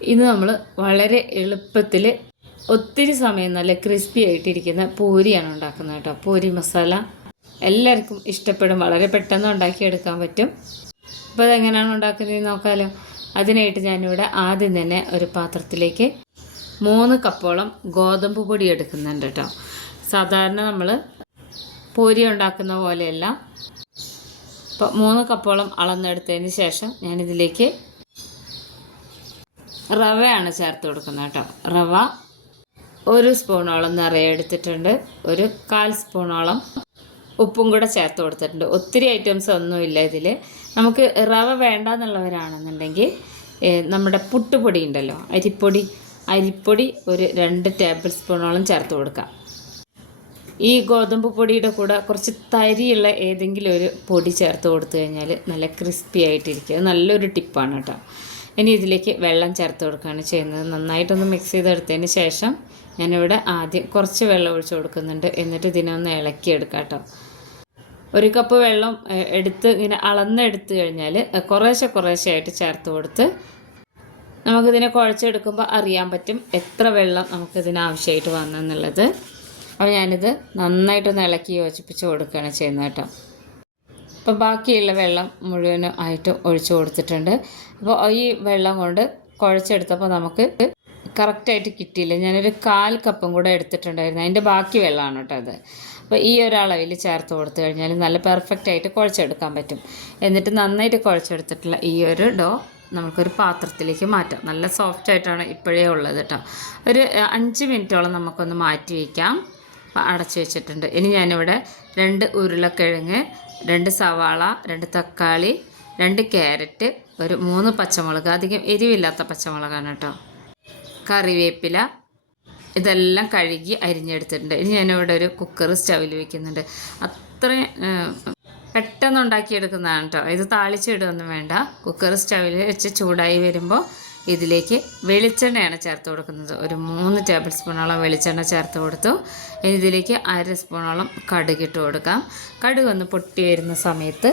ഇന്ന് നമ്മൾ വളരെ എളുപ്പത്തിൽ ഒത്തിരി സമയം നല്ല ക്രിസ്പി ആയിട്ടിരിക്കുന്ന പൂരിയാണ് ഉണ്ടാക്കുന്നത് കേട്ടോ. പൂരി മസാല എല്ലാവർക്കും ഇഷ്ടപ്പെടും. വളരെ പെട്ടെന്ന് ഉണ്ടാക്കിയെടുക്കാൻ പറ്റും. അപ്പോൾ അതെങ്ങനെയാണ് ഉണ്ടാക്കുന്നത് നോക്കാമല്ലോ അതിനായിട്ട് ഞാനിവിടെ ആദ്യം തന്നെ ഒരു പാത്രത്തിലേക്ക് മൂന്ന് കപ്പോളം ഗോതമ്പ് പൊടി എടുക്കുന്നുണ്ട് കേട്ടോ. സാധാരണ നമ്മൾ പൂരി ഉണ്ടാക്കുന്ന പോലെയല്ല. അപ്പോൾ മൂന്ന് കപ്പോളം അളന്നെടുത്തതിന് ശേഷം ഞാനിതിലേക്ക് റവയാണ് ചേർത്ത് കൊടുക്കുന്നത് കേട്ടോ. റവ ഒരു സ്പൂണോളം നിറയെ എടുത്തിട്ടുണ്ട്. ഒരു കാൽ സ്പൂണോളം ഉപ്പും കൂടെ ചേർത്ത് കൊടുത്തിട്ടുണ്ട്. ഒത്തിരി ഐറ്റംസ് ഒന്നുമില്ല ഇതിൽ നമുക്ക് റവ വേണ്ട എന്നുള്ളവരാണെന്നുണ്ടെങ്കിൽ നമ്മുടെ പുട്ടുപൊടി ഉണ്ടല്ലോ അരിപ്പൊടി. അരിപ്പൊടി ഒരു രണ്ട് ടേബിൾ സ്പൂണോളം ചേർത്ത് കൊടുക്കാം. ഈ ഗോതമ്പ് പൊടിയുടെ കൂടെ കുറച്ച് തരിയുള്ള ഏതെങ്കിലും ഒരു പൊടി ചേർത്ത് കൊടുത്തു കഴിഞ്ഞാൽ നല്ല ക്രിസ്പി ആയിട്ടിരിക്കും. നല്ലൊരു ടിപ്പാണ് കേട്ടോ. ഇനി ഇതിലേക്ക് വെള്ളം ചേർത്ത് കൊടുക്കുകയാണ് ചെയ്യുന്നത്. നന്നായിട്ടൊന്ന് മിക്സ് ചെയ്തെടുത്തതിന് ശേഷം ഞാനിവിടെ ആദ്യം കുറച്ച് വെള്ളം ഒഴിച്ച് കൊടുക്കുന്നുണ്ട്. എന്നിട്ട് ഇതിനെ ഒന്ന് ഇളക്കിയെടുക്കാം കേട്ടോ. ഒരു കപ്പ് വെള്ളം എടുത്ത് ഇങ്ങനെ അളന്നെടുത്ത് കഴിഞ്ഞാൽ കുറേശ്ശെ കുറേശ്ശെ ആയിട്ട് ചേർത്ത് കൊടുത്ത് നമുക്കിതിനെ കുഴച്ചെടുക്കുമ്പോൾ അറിയാൻ പറ്റും എത്ര വെള്ളം നമുക്കിതിന് ആവശ്യമായിട്ട് വന്നെന്നുള്ളത്. അപ്പോൾ ഞാനിത് നന്നായിട്ടൊന്ന് ഇളക്കി യോജിപ്പിച്ച് കൊടുക്കുകയാണ് ചെയ്യുന്നത് കേട്ടോ. അപ്പോൾ ബാക്കിയുള്ള വെള്ളം മുഴുവനും ആയിട്ട് ഒഴിച്ചു കൊടുത്തിട്ടുണ്ട്. അപ്പോൾ ഈ വെള്ളം കൊണ്ട് കുഴച്ചെടുത്തപ്പോൾ നമുക്ക് കറക്റ്റായിട്ട് കിട്ടിയില്ല. ഞാനൊരു കാൽ കപ്പും കൂടെ എടുത്തിട്ടുണ്ടായിരുന്നു. അതിന്റെ ബാക്കി വെള്ളമാണ് കേട്ടോ അത്. അപ്പോൾ ഈ ഒരളവിൽ ചേർത്ത് കൊടുത്തു കഴിഞ്ഞാൽ നല്ല പെർഫെക്റ്റ് ആയിട്ട് കുഴച്ചെടുക്കാൻ പറ്റും. എന്നിട്ട് നന്നായിട്ട് കുഴച്ചെടുത്തിട്ടുള്ള ഈ ഒരു ഡോ നമുക്കൊരു പാത്രത്തിലേക്ക് മാറ്റാം. നല്ല സോഫ്റ്റ് ആയിട്ടാണ് ഇപ്പോഴേ ഉള്ളത് കേട്ടോ. ഒരു അഞ്ച് മിനിറ്റോളം നമുക്കൊന്ന് മാറ്റി വയ്ക്കാം. അടച്ചു വെച്ചിട്ടുണ്ട്. ഇനി ഞാനിവിടെ രണ്ട് ഉരുളക്കിഴങ്ങ് രണ്ട് സവാള രണ്ട് തക്കാളി രണ്ട് ക്യാരറ്റ് ഒരു മൂന്ന് പച്ചമുളക് അധികം എരിവില്ലാത്ത പച്ചമുളകാണ് കേട്ടോ. കറിവേപ്പില ഇതെല്ലാം കഴുകി അരിഞ്ഞെടുത്തിട്ടുണ്ട്. ഇനി ഞാനിവിടെ ഒരു കുക്കർ സ്റ്റവിൽ വെക്കുന്നുണ്ട്. അത്രയും പെട്ടെന്ന് ഉണ്ടാക്കിയെടുക്കുന്നതാണ് കേട്ടോ. ഇത് താളിച്ചിടുകയൊന്നും വേണ്ട. കുക്കർ സ്റ്റവിൽ വെച്ച് ചൂടായി വരുമ്പോൾ ഇതിലേക്ക് വെളിച്ചെണ്ണയാണ് ചേർത്ത് കൊടുക്കുന്നത്. ഒരു മൂന്ന് ടേബിൾ സ്പൂണോളം വെളിച്ചെണ്ണ ചേർത്ത് കൊടുത്തു. ഇതിലേക്ക് അര സ്പൂണോളം കടുക് ഇട്ട് കൊടുക്കാം. കടുക് ഒന്ന് പൊട്ടി വരുന്ന സമയത്ത്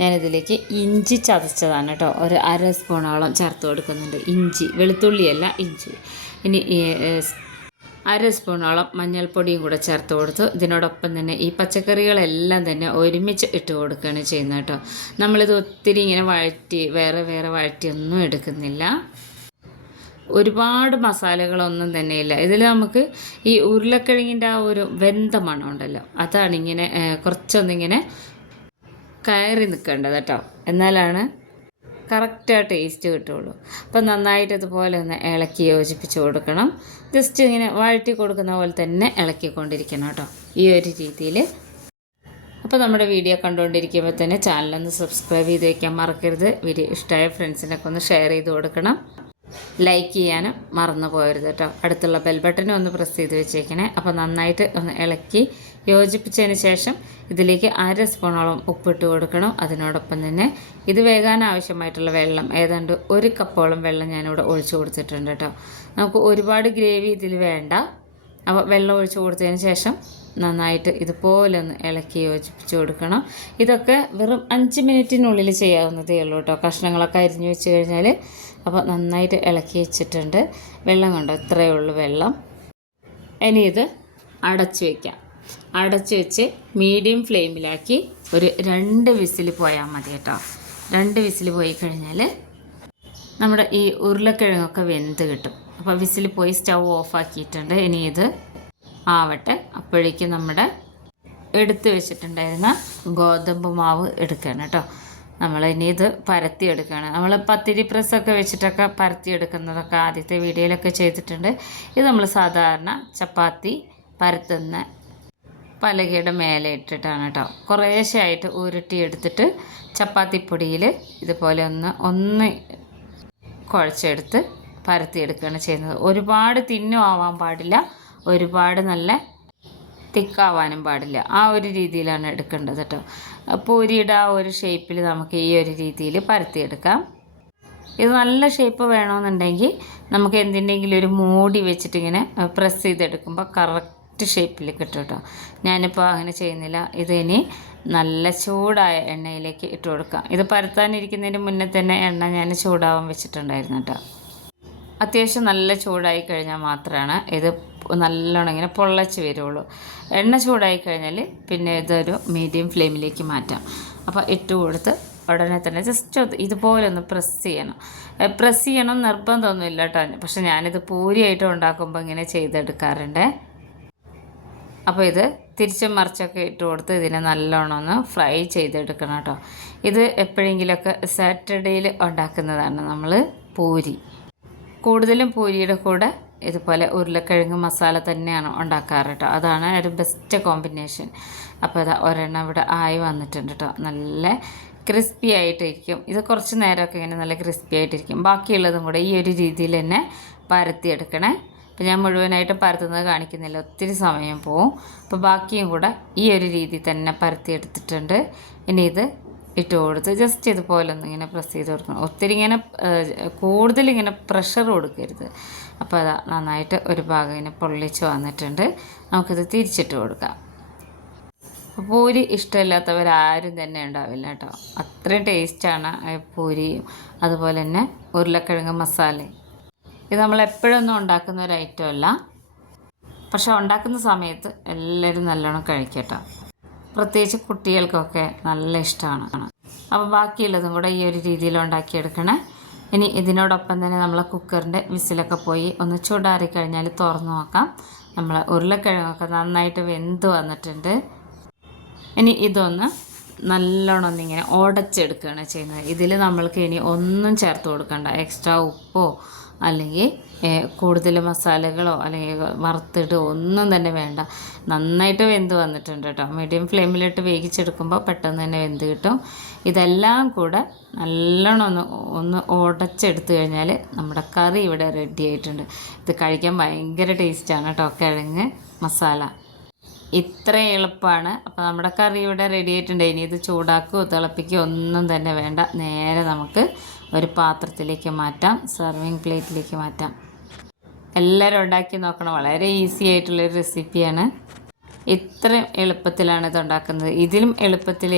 ഞാനിതിലേക്ക് ഇഞ്ചി ചതച്ചതാണ് കേട്ടോ. ഒരു അര സ്പൂണോളം ചേർത്ത് കൊടുക്കുന്നുണ്ട്. ഇഞ്ചി വെളുത്തുള്ളിയല്ല ഇഞ്ചി. ഇനി അര സ്പൂണോളം മഞ്ഞൾപ്പൊടിയും കൂടെ ചേർത്ത് കൊടുത്തു. ഇതിനോടൊപ്പം തന്നെ ഈ പച്ചക്കറികളെല്ലാം തന്നെ ഒരുമിച്ച് ഇട്ട് കൊടുക്കുകയാണ് ചെയ്യുന്നത് കേട്ടോ. നമ്മളിത് ഒത്തിരി ഇങ്ങനെ വഴറ്റി വേറെ വേറെ വഴറ്റിയൊന്നും എടുക്കുന്നില്ല. ഒരുപാട് മസാലകളൊന്നും തന്നെ ഇല്ല ഇതിൽ നമുക്ക് ഈ ഉരുളക്കിഴങ്ങിന്റെ ആ ഒരു വെന്ത മണം ഉണ്ടല്ലോ അതാണ് ഇങ്ങനെ കുറച്ചൊന്നിങ്ങനെ കയറി നിൽക്കേണ്ടത് കേട്ടോ. എന്നാലാണ് കറക്റ്റ് ടേസ്റ്റ് കിട്ടുള്ളൂ അപ്പം നന്നായിട്ട് ഇതുപോലെ ഒന്ന് ഇളക്കി യോജിപ്പിച്ച് കൊടുക്കണം. ജസ്റ്റ് ഇങ്ങനെ വഴറ്റി കൊടുക്കുന്ന പോലെ തന്നെ ഇളക്കിക്കൊണ്ടിരിക്കണം കേട്ടോ ഈ ഒരു രീതിയിൽ. അപ്പോൾ നമ്മുടെ വീഡിയോ കണ്ടുകൊണ്ടിരിക്കുമ്പോൾ തന്നെ ചാനലൊന്ന് സബ്സ്ക്രൈബ് ചെയ്ത് വയ്ക്കാൻ മറക്കരുത്. വീഡിയോ ഇഷ്ടമായ ഫ്രണ്ട്സിനൊക്കെ ഒന്ന് ഷെയർ ചെയ്ത് കൊടുക്കണം. ലൈക്ക് ചെയ്യാനും മറന്നു പോയരുത് കേട്ടോ. അടുത്തുള്ള ബെൽ ബട്ടനും ഒന്ന് പ്രസ് ചെയ്ത് വെച്ചേക്കണേ. അപ്പോൾ നന്നായിട്ട് ഒന്ന് ഇളക്കി യോജിപ്പിച്ചതിന് ശേഷം ഇതിലേക്ക് അര സ്പൂണോളം ഉപ്പിട്ട് കൊടുക്കണം. അതിനോടൊപ്പം തന്നെ ഇത് വേകാൻ ആവശ്യമായിട്ടുള്ള വെള്ളം ഏതാണ്ട് ഒരു കപ്പോളം വെള്ളം ഞാനിവിടെ ഒഴിച്ചു കൊടുത്തിട്ടുണ്ട് കേട്ടോ. നമുക്ക് ഒരുപാട് ഗ്രേവി ഇതിൽ വേണ്ട. അപ്പോൾ വെള്ളം ഒഴിച്ച് കൊടുത്തതിന് ശേഷം നന്നായിട്ട് ഇതുപോലെ ഒന്ന് ഇളക്കി യോജിപ്പിച്ച് കൊടുക്കണം. ഇതൊക്കെ വെറും അഞ്ച് മിനിറ്റിനുള്ളിൽ ചെയ്യാവുന്നതേ ഉള്ളൂ കേട്ടോ. കഷ്ണങ്ങളൊക്കെ അരിഞ്ഞു വെച്ച് കഴിഞ്ഞാൽ അപ്പോൾ നന്നായിട്ട് ഇളക്കി വെച്ചിട്ടുണ്ട്. വെള്ളം കണ്ടോ? ഇത്രയേ ഉള്ളൂ വെള്ളം. ഇനി ഇത് അടച്ചു വയ്ക്കാം അടച്ചു വെച്ച് മീഡിയം ഫ്ലെയിമിലാക്കി ഒരു രണ്ട് വിസിൽ പോയാൽ മതി കേട്ടോ. രണ്ട് വിസിൽ പോയി കഴിഞ്ഞാൽ നമ്മുടെ ഈ ഉരുളക്കിഴങ്ങൊക്കെ വെന്ത് കിട്ടും. അപ്പോൾ വിസിൽ പോയി സ്റ്റൗ ഓഫാക്കിയിട്ടുണ്ട് ഇനി ഇത് ആവട്ടെ. അപ്പോഴേക്കും നമ്മുടെ എടുത്തു വെച്ചിട്ടുണ്ടായിരുന്ന ഗോതമ്പ് മാവ് എടുക്കുകയാണ് കേട്ടോ. നമ്മൾ ഇനി ഇത് പരത്തി എടുക്കുകയാണ്. നമ്മൾ പത്തിരി പ്രസ്സൊക്കെ വെച്ചിട്ടൊക്കെ പരത്തി എടുക്കുന്നതൊക്കെ ആദ്യത്തെ വീഡിയോയിലൊക്കെ ചെയ്തിട്ടുണ്ട്. ഇത് നമ്മൾ സാധാരണ ചപ്പാത്തി പരത്തുന്ന പലകയുടെ മേലെ ഇട്ടിട്ടാണ് കേട്ടോ. കുറേശ്ശെ ആയിട്ട് ഉരുട്ടി എടുത്തിട്ട് ചപ്പാത്തിപ്പൊടിയിൽ ഇതുപോലെ ഒന്ന് ഒന്ന് കുഴച്ചെടുത്ത് പരത്തിയെടുക്കുകയാണ് ചെയ്യുന്നത്. ഒരുപാട് തിന്നും ആവാൻ പാടില്ല ഒരുപാട് നല്ല തിക്കാവാനും പാടില്ല. ആ ഒരു രീതിയിലാണ് എടുക്കേണ്ടത് കേട്ടോ. പൂരിയുടെ ആ ഒരു ഷേപ്പിൽ നമുക്ക് ഈ ഒരു രീതിയിൽ പരത്തിയെടുക്കാം. ഇത് നല്ല ഷേപ്പ് വേണമെന്നുണ്ടെങ്കിൽ നമുക്ക് എന്തിന്റെങ്കിലും ഒരു മൂടി വെച്ചിട്ട് ഇങ്ങനെ പ്രസ് ചെയ്തെടുക്കുമ്പോൾ കറക്റ്റ് ഷേപ്പിൽ കിട്ടും കേട്ടോ. ഞാനിപ്പോൾ അങ്ങനെ ചെയ്യുന്നില്ല. ഇത് ഇനി നല്ല ചൂടായ എണ്ണയിലേക്ക് ഇട്ട് കൊടുക്കാം. ഇത് പരത്താനിരിക്കുന്നതിന് മുന്നേ തന്നെ എണ്ണ ഞാൻ ചൂടാവാൻ വെച്ചിട്ടുണ്ടായിരുന്നു കേട്ടോ. അത്യാവശ്യം നല്ല ചൂടായി കഴിഞ്ഞാൽ മാത്രമാണ് ഇത് നല്ലോണം ഇങ്ങനെ പൊള്ളച്ച് വരുള്ളൂ. എണ്ണ ചൂടായി കഴിഞ്ഞാൽ പിന്നെ ഇതൊരു മീഡിയം ഫ്ലെയിമിലേക്ക് മാറ്റാം. അപ്പോൾ ഇട്ട് കൊടുത്ത് ഉടനെ തന്നെ ജസ്റ്റ് ഇതുപോലെ ഒന്ന് പ്രസ് ചെയ്യണം. പ്രസ് ചെയ്യണം നിർബന്ധമൊന്നുമില്ല കേട്ടോ. പക്ഷെ ഞാനിത് പൂരിയായിട്ട് ഉണ്ടാക്കുമ്പോൾ ഇങ്ങനെ ചെയ്തെടുക്കാറുണ്ട്. അപ്പോൾ ഇത് തിരിച്ചും മറിച്ചൊക്കെ ഇട്ട് കൊടുത്ത് ഇതിനെ നല്ലോണം ഒന്ന് ഫ്രൈ ചെയ്തെടുക്കണം കേട്ടോ. ഇത് എപ്പോഴെങ്കിലുമൊക്കെ സാറ്റർഡേയിൽ ഉണ്ടാക്കുന്നതാണ് നമ്മൾ പൂരി. കൂടുതലും പൂരിയുടെ കൂടെ ഇതുപോലെ ഉരുളക്കിഴങ്ങ് മസാല തന്നെയാണ് ഉണ്ടാക്കാറ് കേട്ടോ. അതാണ് ഒരു ബെസ്റ്റ് കോമ്പിനേഷൻ അപ്പോൾ അതാ ഒരെണ്ണം ഇവിടെ ആയി വന്നിട്ടുണ്ട് കേട്ടോ. നല്ല ക്രിസ്പി ആയിട്ടിരിക്കും. ഇത് കുറച്ച് നേരമൊക്കെ ഇങ്ങനെ നല്ല ക്രിസ്പി ആയിട്ടിരിക്കും. ബാക്കിയുള്ളതും കൂടെ ഈ ഒരു രീതിയിൽ തന്നെ പരത്തിയെടുക്കണേ. അപ്പോൾ ഞാൻ മുഴുവനായിട്ട് പരത്തുന്നത് കാണിക്കുന്നില്ല. ഒത്തിരി സമയം പോവും. അപ്പോൾ ബാക്കിയും കൂടെ ഈ ഒരു രീതിയിൽ തന്നെ പരത്തിയെടുത്തിട്ടുണ്ട്. ഇനി ഇത് ഇട്ട് കൊടുത്ത് ജസ്റ്റ് ഇതുപോലെ ഒന്ന് ഇങ്ങനെ പ്രസ് ചെയ്ത് കൊടുക്കണം. ഒത്തിരി ഇങ്ങനെ കൂടുതൽ ഇങ്ങനെ പ്രഷർ കൊടുക്കരുത്. അപ്പോൾ അതാ നന്നായിട്ട് ഒരു ഭാഗം ഇങ്ങനെ പൊള്ളിച്ച് വന്നിട്ടുണ്ട്. നമുക്കിത് തിരിച്ചിട്ട് കൊടുക്കാം. പൂരി ഇഷ്ടമില്ലാത്തവരാരും തന്നെ ഉണ്ടാവില്ല കേട്ടോ. അത്രയും ടേസ്റ്റാണ് പൂരിയും. അതുപോലെ തന്നെ ഉരുളക്കിഴങ്ങ് മസാലയും. ഇത് നമ്മൾ എപ്പോഴൊന്നും ഉണ്ടാക്കുന്ന ഒരു ഐറ്റം അല്ല. പക്ഷെ ഉണ്ടാക്കുന്ന സമയത്ത് എല്ലാവരും നല്ലോണം കഴിക്കട്ടോ പ്രത്യേകിച്ച് കുട്ടികൾക്കൊക്കെ നല്ല ഇഷ്ടമാണ്. അപ്പോൾ ബാക്കിയുള്ളതും കൂടെ ഈ ഒരു രീതിയിൽ ഉണ്ടാക്കിയെടുക്കണേ. ഇനി ഇതിനോടൊപ്പം തന്നെ നമ്മൾ കുക്കറിന്റെ വിസിലൊക്കെ പോയി ഒന്ന് ചൂടാറി കഴിഞ്ഞാൽ തുറന്നു നോക്കാം. നമ്മൾ ഉരുളക്കിഴങ്ങൊക്കെ നന്നായിട്ട് വെന്ത് വന്നിട്ടുണ്ട്. ഇനി ഇതൊന്ന് നല്ലോണം ഒന്നിങ്ങനെ ഉടച്ചെടുക്കുകയാണ് ചെയ്യുന്നത്. ഇതിൽ നമ്മൾക്ക് ഇനി ഒന്നും ചേർത്ത് കൊടുക്കണ്ട. എക്സ്ട്രാ ഉപ്പോ അല്ലെങ്കിൽ കൂടുതൽ മസാലകളോ അല്ലെങ്കിൽ വറുത്തിടോ ഒന്നും തന്നെ വേണ്ട. നന്നായിട്ട് വെന്ത് വന്നിട്ടുണ്ട് കേട്ടോ മീഡിയം ഫ്ലെയിമിലിട്ട് വേവിച്ചെടുക്കുമ്പോൾ പെട്ടെന്ന് തന്നെ വെന്ത് കിട്ടും. ഇതെല്ലാം കൂടെ നല്ലോണം ഒന്ന് ഒന്ന് ഉടച്ചെടുത്ത് കഴിഞ്ഞാൽ നമ്മുടെ കറി ഇവിടെ റെഡി ആയിട്ടുണ്ട്. ഇത് കഴിക്കാൻ ഭയങ്കര ടേസ്റ്റാണ് കേട്ടോ കിഴങ്ങ് മസാല. ഇത്ര എളുപ്പമാണ് അപ്പോൾ നമ്മുടെ കറി ഇവിടെ റെഡി ആയിട്ടുണ്ട്. ഇനി ഇത് ചൂടാക്കുകയോ തിളപ്പിക്കുകയോ ഒന്നും തന്നെ വേണ്ട. നേരെ നമുക്ക് ഒരു പാത്രത്തിലേക്ക് മാറ്റാം സെർവിങ് പ്ലേറ്റിലേക്ക് മാറ്റാം. എല്ലാവരും ഉണ്ടാക്കി നോക്കണം. വളരെ ഈസി ആയിട്ടുള്ളൊരു റെസിപ്പിയാണ് ഇത്രയും എളുപ്പത്തിലാണ് ഇത് ഉണ്ടാക്കുന്നത്. ഇതിലും എളുപ്പത്തിൽ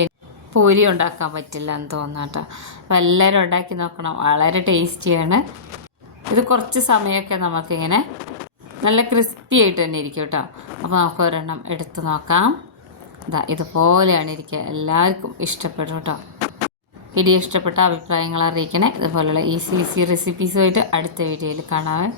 പൂരി ഉണ്ടാക്കാൻ പറ്റില്ല എന്ന് തോന്നുന്നു കേട്ടോ. അപ്പോൾ എല്ലാവരും ഉണ്ടാക്കി നോക്കണം. വളരെ ടേസ്റ്റിയാണ്. ഇത് കുറച്ച് സമയമൊക്കെ നമുക്കിങ്ങനെ നല്ല ക്രിസ്പി ആയിട്ട് തന്നെ ഇരിക്കും കേട്ടോ. അപ്പോൾ നമുക്ക് ഒരെണ്ണം എടുത്ത് നോക്കാം. ഇതാ ഇതുപോലെയാണ് ഇരിക്കുക. എല്ലാവർക്കും ഇഷ്ടപ്പെടും കേട്ടോ. വീഡിയോ ഇഷ്ടപ്പെട്ട അഭിപ്രായങ്ങൾ അറിയിക്കണേ. ഇതുപോലുള്ള ഈസി ഈസി റെസിപ്പീസുമായിട്ട് അടുത്ത വീഡിയോയിൽ കാണാമേ